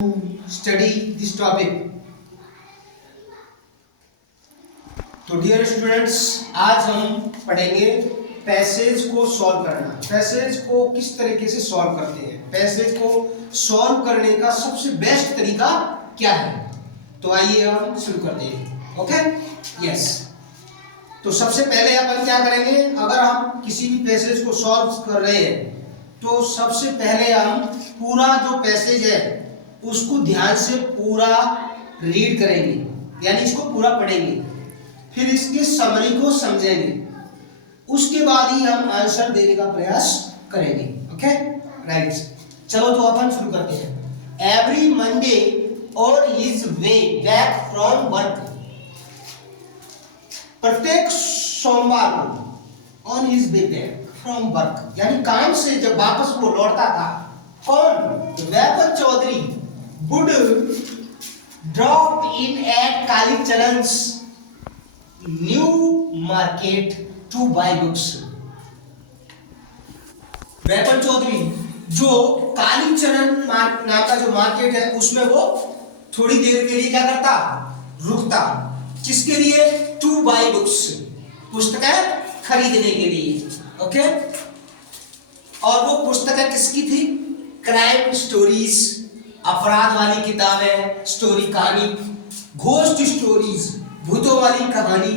study this topic. तो dear students, आज हम पढ़ेंगे पैसेज को सॉल्व करना। पैसेज को किस तरीके से सॉल्व करते हैं, पैसेज को सॉल्व करने का सबसे बेस्ट तरीका क्या है। तो आइए हम शुरू करते हैं। Okay, yes. तो सबसे पहले अपन क्या करेंगे, अगर हम किसी भी पैसेज को सॉल्व कर रहे हैं तो सबसे पहले हम पूरा जो पैसेज है उसको ध्यान से पूरा रीड करेंगे, यानी इसको पूरा पढ़ेंगे, फिर इसके समरी को समझेंगे, उसके बाद ही हम आंसर देने का प्रयास करेंगे। Okay, right. चलो तो अपन शुरू करते हैं। एवरी मंडे और his way back from work, प्रत्येक सोमवार को on his way back from work, यानी काम से जब वापस वो लौटता था, कौन, वैभव Chaudhary would drop in at Kalicharan's new market to buy books। वैभव चौधरी जो कालीचरण नाम का जो मार्केट है उसमें वो थोड़ी देर के लिए क्या करता, रुकता, किसके लिए, टू बाय बुक्स, पुस्तकें खरीदने के लिए। ओके, और वो पुस्तकें किसकी थी, क्राइम स्टोरीज, अपराध वाली किताबें, स्टोरी कहानी, घोस्ट स्टोरीज, भूतों वाली कहानी,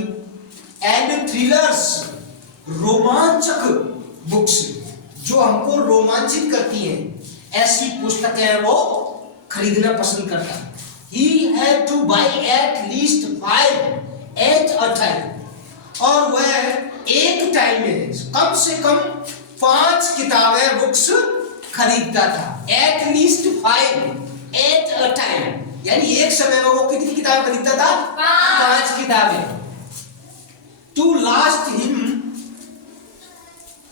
एंड थ्रिलर्स, रोमांचक बुक्स जो हमको रोमांचित करती हैं, ऐसी पुस्तकें वो खरीदना पसंद करता। He had to buy at least 5 at a time, और वह एक टाइम में कम से कम 5 किताबें बुक्स खरीदता था। At least 5 at a time, यानी एक समय में वो कितनी किताबें खरीदता था, 5 किताबें। To last him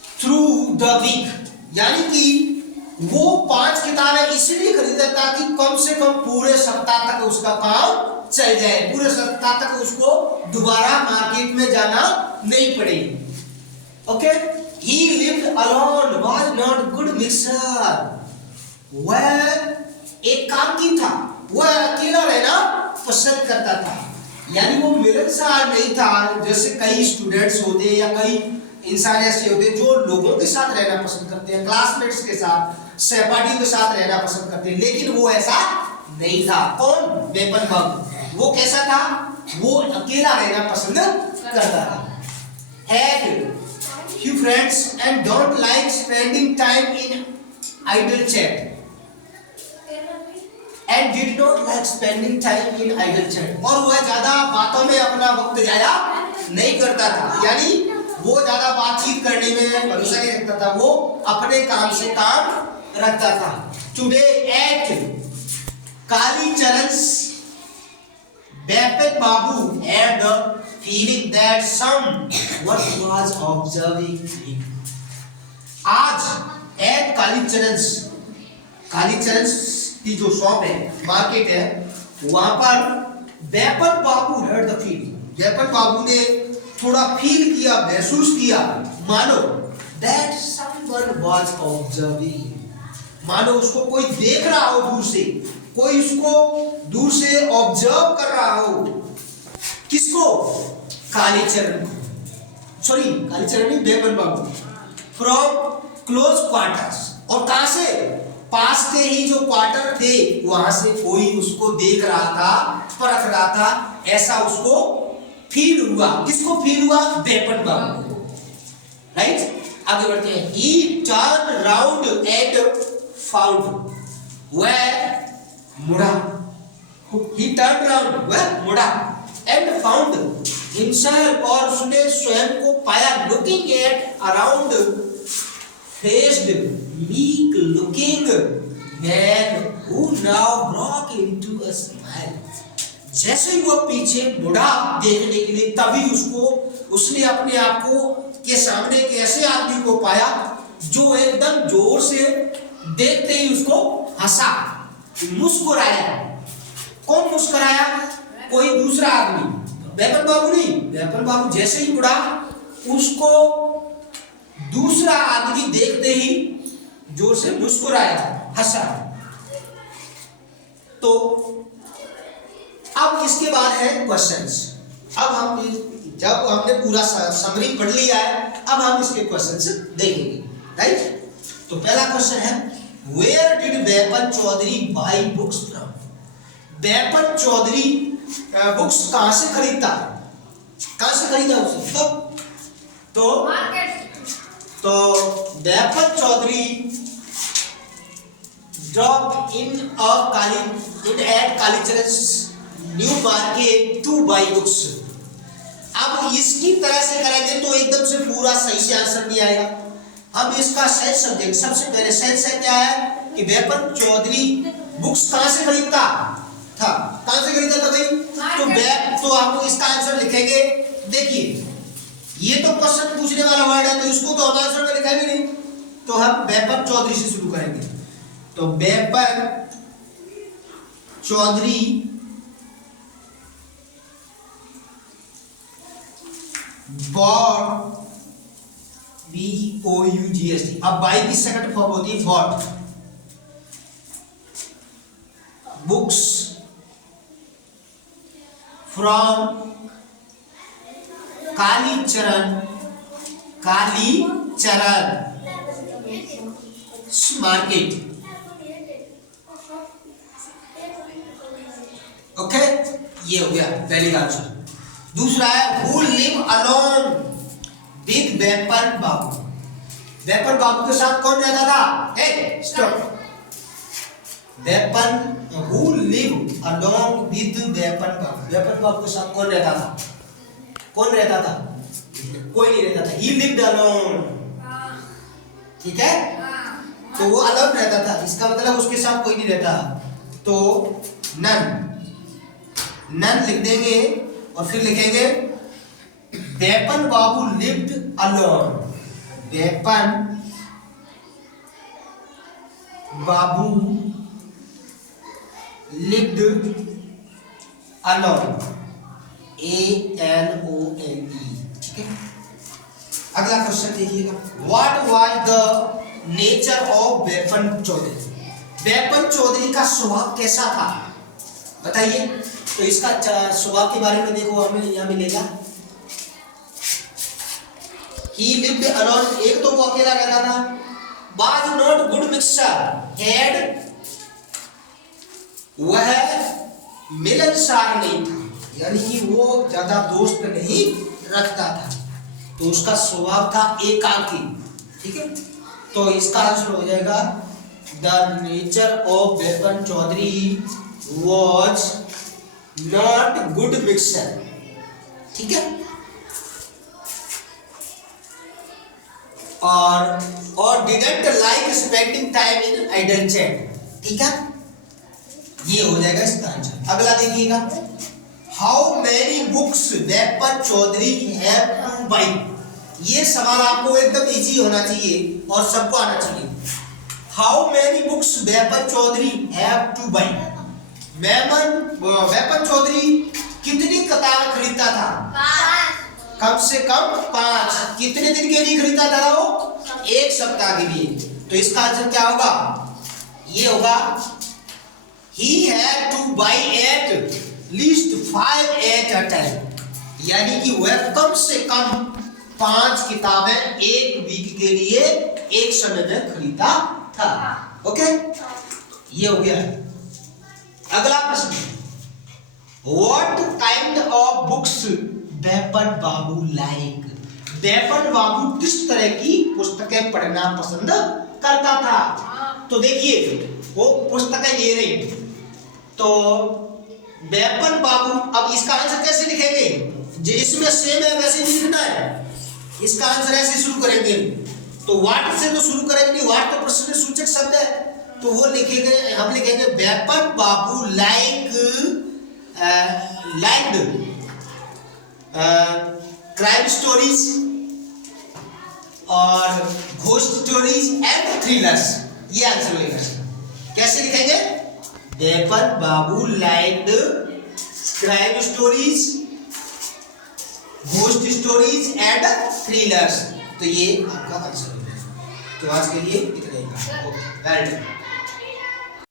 through the week, यानी कि वो 5 किताबें इसलिए खरीदता था कि कम से कम पूरे सप्ताह तक उसका काम चल जाए, पूरे सप्ताह तक उसको दोबारा मार्केट में जाना नहीं पड़े। Okay, he lived alone, was not good mixer, वह एकाकी था, वह अकेला रहना पसंद करता था, यानी वो मिलनसार नहीं था। जैसे कई स्टूडेंट्स होते हैं या कई इंसान ऐसे होते हैं जो लोगों के साथ रहना पसंद करते हैं, क्लासमेट्स के साथ, सहपाठियों के साथ रहना पसंद करते हैं, लेकिन वो ऐसा नहीं था। कौन, वेपन बाबू, वो कैसा था, वो अकेला रहना पसंद करता था। Had few friends and don't like spending time in idle chat, and did not like spending time in idle chat, और वह ज्यादा बातों में अपना वक्त जाया नहीं करता था, यानी वो ज्यादा बातचीत करने में भरोसा नहीं रखता था, वो अपने काम से काम रखता था। Today at Kalicharan's, Vaipat Babu had the feeling that someone was observing him। आज एट कालीचरण's की जो शॉप है, मार्केट है, वहां पर वैपत बाबू हैड द फीलिंग, वैपत बाबू ने थोड़ा फील किया, महसूस किया, मानो दैट समवन वाज ऑब्जर्विंग, मानो उसको कोई देख रहा हो दूर से, कोई उसको दूर से ऑब्जर्व कर रहा हो। किसको, कालीचरण, सॉरी कालीचरण नहीं, वैपत बाबू, फ्रॉम क्लोज क्वार्टर्स, और कहां से, पास के ही जो क्वार्टर थे वहां से कोई उसको देख रहा था, परख रहा था, ऐसा उसको फील हुआ। किसको फील हुआ, वैपत बाबू को। राइट, आगे बढ़ते हैं। He turned round and found, वह मुड़ा, he turned round, वह मुड़ा, and found himself, और उसने स्वयं को पाया, looking at around faced meek looking man who now broke into a smile। जैसे ही वो पीछे मुड़ा देखने के लिए, तभी उसने अपने आप को के सामने एक ऐसे आदमी को पाया जो एकदम जोर से देखते ही उसको हंसा, मुस्कुराया। कौन मुस्कुराया, कोई दूसरा आदमी, वैपत बाबू नहीं। वैपत बाबू जैसे ही मुड़ा, उसको दूसरा आदमी देखते ही जोर से मुस्कुराया, हंसा। तो अब इसके बाद है क्वेश्चंस। अब हम जब हमने पूरा समरी पढ़ लिया है, अब हम इसके क्वेश्चंस देखेंगे, राइट। तो पहला क्वेश्चन है, where did Bipin Chowdhury buy books from? Bipin Chowdhury books कहां से खरीदता है? कहां से खरीदा उसे? तो weapon Chowdhury drop in at Kalicharan New Market to buy books. अब इसकी तरह से करेंगे तो एकदम से पूरा सही से आंसर नहीं आएगा। हम इसका सेंस समझेंगे। सबसे पहले सेंस है क्या है कि वेपन चौधरी बुक्स कहां से खरीदता था? कहां से खरीदता था भाई? तो हम इसका आंसर लिखेंगे। देखिए ये तो क्वेश्चन पूछने वाला वर्ड है, तो इसको तो हम आंसर में लिखेंगे नहीं, तो हम वेपन चौधरी से शुरू करेंगे। तो वेपन चौधरी बॉट, BOUGST। अब बाई की सेकंड फॉर्म होती है bought, books from Kalicharan market. Okay, ये हो गया पहली आंसर। दूसरा है, who live alone with Vipin Babu? Vipin Babu के साथ कौन रहता था? Hey stop. Vipin, who live alone with Vipin Babu? Vipin Babu के साथ कौन रहता था? कौन रहता था? कोई नहीं रहता था। ही लिव्ड अलोन, ठीक है, तो वो अलग रहता था, इसका मतलब उसके साथ कोई नहीं रहता। तो नन लिख देंगे और फिर लिखेंगे Bipin Babu lived alone. Bipin Babu lived alone, ALONE, ठीक है। अगला क्वेश्चन देखिएगा, what was the nature of Bipin Chowdhury? Bipin Chowdhury का स्वभाव कैसा था बताइए। तो इसका स्वभाव के बारे में देखो, हमें यहां मिलेगा ही लिव्ड अलोन, एक तो वो अकेला रहता था। Was not good mixer, had, वह मिलनसार नहीं था, यानी कि वो ज्यादा दोस्त नहीं रखता था, तो उसका स्वभाव था एकाकी, ठीक है। तो इसका आंसर हो जाएगा the nature of Bipin Chowdhury was not good mixer, ठीक है। और didn't like spending time in idle chat, ठीक है, ये हो जाएगा इसका आंसर। अगला देखिएगा, how many books Bipin Chowdhury have to buy? ये सवाल आपको एकदम इजी होना चाहिए और सबको आना चाहिए। How many books Bipin Chowdhury have to buy? Bipin Chowdhury कितनी किताब खरीदता था? कम से कम 5। कितने दिन के लिए खरीदता था वो? 1 सप्ताह के लिए। तो इसका आंसर क्या होगा? ये होगा he had to buy at least 5 at a time, यानी कि वह कम से कम 5 किताबें 1 वीक के लिए एक समय में खरीदा था। ओके, ये हो गया। अगला प्रश्न, what kind of books Vipin Babu like? Vipin Babu किस तरह की पुस्तकें पढ़ना पसंद करता था? तो देखिए वो पुस्तकें ये रही। तो वेपन बाबू, अब इसका आंसर कैसे लिखेंगे? जिसमें सेम है वैसे नहीं लिखना है, इसका आंसर ऐसे शुरू करेंगे। तो व्हाट से तो शुरू करेंगे, व्हाट तो प्रश्नसूचक शब्द है, तो वो लिखेंगे, हम लिखेंगे वेपन बाबू लाइक्ड क्राइम स्टोरीज और घोस्ट स्टोरीज एंड थ्रिलर्स, ये आंसर होगा। कैसे लिखेंगे? वेपन बाबू liked crime stories, ghost stories and thrillers, तो ये आपका आंसर होगा। तो आज के लिए इतना ही। Well done.